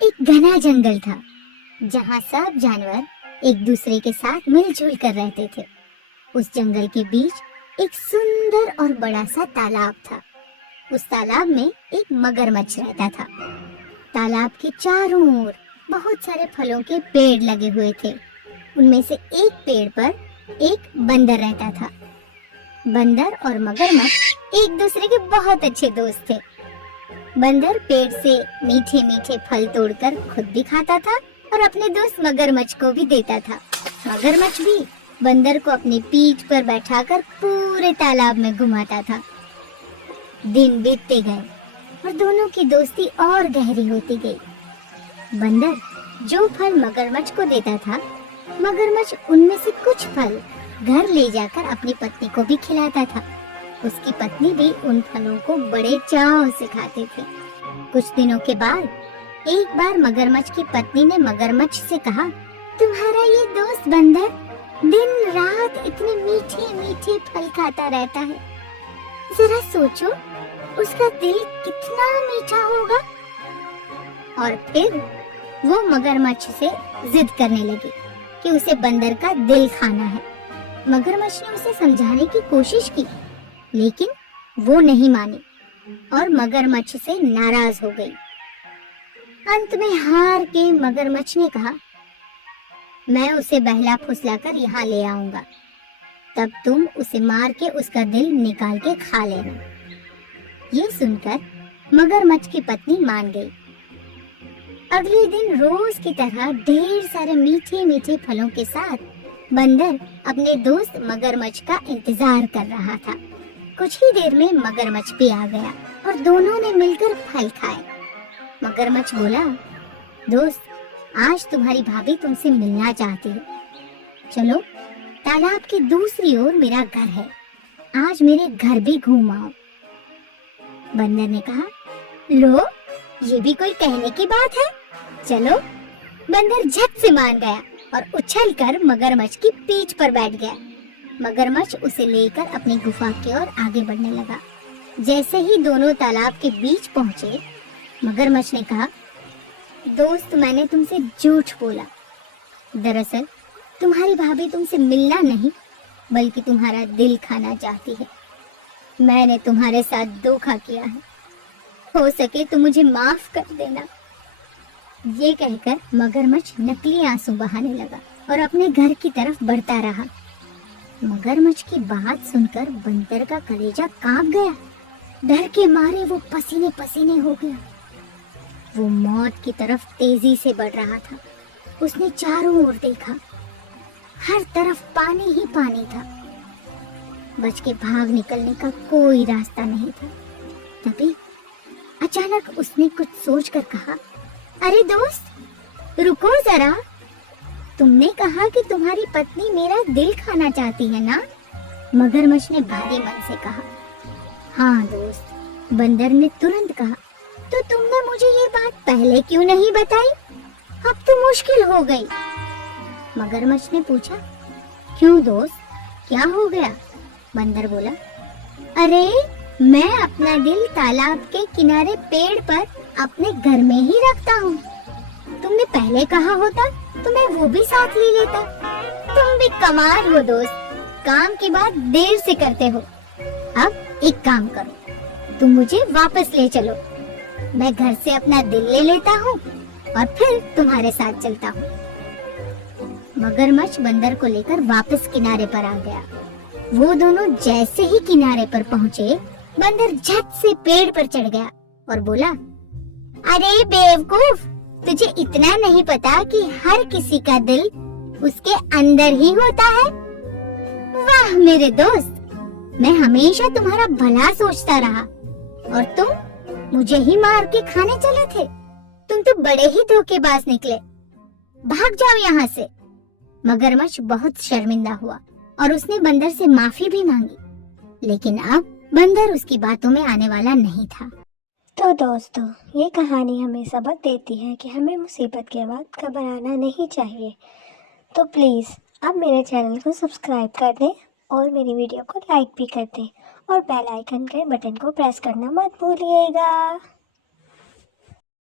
एक घना जंगल था जहाँ सब जानवर एक दूसरे के साथ मिलजुल कर रहते थे। उस जंगल के बीच एक सुंदर और बड़ा सा तालाब था। उस तालाब में एक मगरमच्छ रहता था। तालाब के चारों ओर बहुत सारे फलों के पेड़ लगे हुए थे। उनमें से एक पेड़ पर एक बंदर रहता था। बंदर और मगरमच्छ एक दूसरे के बहुत अच्छे दोस्त थे। बंदर पेड़ से मीठे मीठे फल तोड़कर खुद भी खाता था और अपने दोस्त मगरमच्छ को भी देता था। मगरमच्छ भी बंदर को अपनी पीठ पर बैठाकर पूरे तालाब में घुमाता था। दिन बीतते गए और दोनों की दोस्ती और गहरी होती गई। बंदर जो फल मगरमच्छ को देता था, मगरमच्छ उनमें से कुछ फल घर ले जाकर अपनी पत्नी को भी खिलाता था। उसकी पत्नी भी उन फलों को बड़े चाव से खाते थे। कुछ दिनों के बाद एक बार मगरमच्छ की पत्नी ने मगरमच्छ से कहा, तुम्हारा ये दोस्त बंदर दिन रात इतने मीठे मीठे फल खाता रहता है। जरा सोचो उसका दिल कितना मीठा होगा। और फिर वो मगरमच्छ से जिद करने लगी कि उसे बंदर का दिल खाना है। मगरमच्छ ने उसे समझाने की कोशिश की, लेकिन वो नहीं मानी और मगरमच्छ से नाराज हो गई। अंत में हार के मगरमच्छ ने कहा, मैं उसे बहला फुसलाकर यहाँ ले आऊंगा, तब तुम उसे मार के उसका दिल निकाल के खा लेना। ये सुनकर मगरमच्छ की पत्नी मान गई। अगले दिन रोज की तरह ढेर सारे मीठे मीठे फलों के साथ बंदर अपने दोस्त मगरमच्छ का इंतजार कर रहा था। कुछ ही देर में मगरमच्छ भी आ गया और दोनों ने मिलकर फल खाए। मगरमच्छ बोला, दोस्त, आज तुम्हारी भाभी तुमसे मिलना चाहती है। चलो, तालाब की दूसरी ओर मेरा घर है, आज मेरे घर भी घूम आओ। बंदर ने कहा, लो, ये भी कोई कहने की बात है, चलो। बंदर झट से मान गया और उछलकर मगरमच्छ की पीठ पर बैठ गया। मगरमच्छ उसे लेकर अपनी गुफा की ओर आगे बढ़ने लगा। जैसे ही दोनों तालाब के बीच पहुंचे, मगरमच्छ ने कहा, दोस्त, मैंने तुमसे झूठ बोला। दरअसल तुम्हारी भाभी तुमसे मिलना नहीं बल्कि तुम्हारा दिल खाना चाहती है। मैंने तुम्हारे साथ धोखा किया है, हो सके तो मुझे माफ कर देना। ये कहकर मगरमच्छ नकली आंसू बहाने लगा और अपने घर की तरफ बढ़ता रहा। मगरमच्छ की बात सुनकर बंदर का कलेजा कांप गया। डर के मारे वो पसीने पसीने हो गया। वो मौत की तरफ तेजी से बढ़ रहा था। उसने चारों ओर देखा, हर तरफ पानी ही पानी था। बच के भाग निकलने का कोई रास्ता नहीं था। तभी अचानक उसने कुछ सोचकर कहा, अरे दोस्त, रुको जरा, तुमने कहा कि तुम्हारी पत्नी मेरा दिल खाना चाहती है ना? मगरमच्छ ने भारी मन से कहा, हाँ दोस्त। बंदर ने तुरंत कहा, तो तुमने मुझे ये बात पहले क्यों नहीं बताई? अब तो मुश्किल हो गई। मगरमच्छ ने पूछा, क्यों दोस्त, क्या हो गया? बंदर बोला, अरे मैं अपना दिल तालाब के किनारे पेड़ पर अपने घर में ही रखता हूँ। तुमने पहले कहा होता तो मैं वो भी साथ ले लेता। तुम भी कमाल हो दोस्त, काम की बात देर से करते हो। अब एक काम करो, तुम मुझे वापस ले चलो। मैं घर से अपना दिल ले लेता हूँ और फिर तुम्हारे साथ चलता हूँ। मगरमच्छ बंदर को लेकर वापस किनारे पर आ गया। वो दोनों जैसे ही किनारे पर पहुँचे, बंदर झट से पेड़ पर चढ़ गया और बोला, अरे बेवकूफ, तुझे इतना नहीं पता कि हर किसी का दिल उसके अंदर ही होता है? वाह मेरे दोस्त, मैं हमेशा तुम्हारा भला सोचता रहा और तुम मुझे ही मार के खाने चले थे। तुम तो बड़े ही धोखेबाज निकले। भाग जाओ यहाँ से। मगरमच्छ बहुत शर्मिंदा हुआ और उसने बंदर से माफी भी मांगी, लेकिन अब बंदर उसकी बातों में आने वाला नहीं था। तो दोस्तों, ये कहानी हमें सबक देती है कि हमें मुसीबत के वक्त घबराना नहीं चाहिए। तो प्लीज़ आप मेरे चैनल को सब्सक्राइब कर दें और मेरी वीडियो को लाइक भी कर दें और बेल आइकन के बटन को प्रेस करना मत भूलिएगा।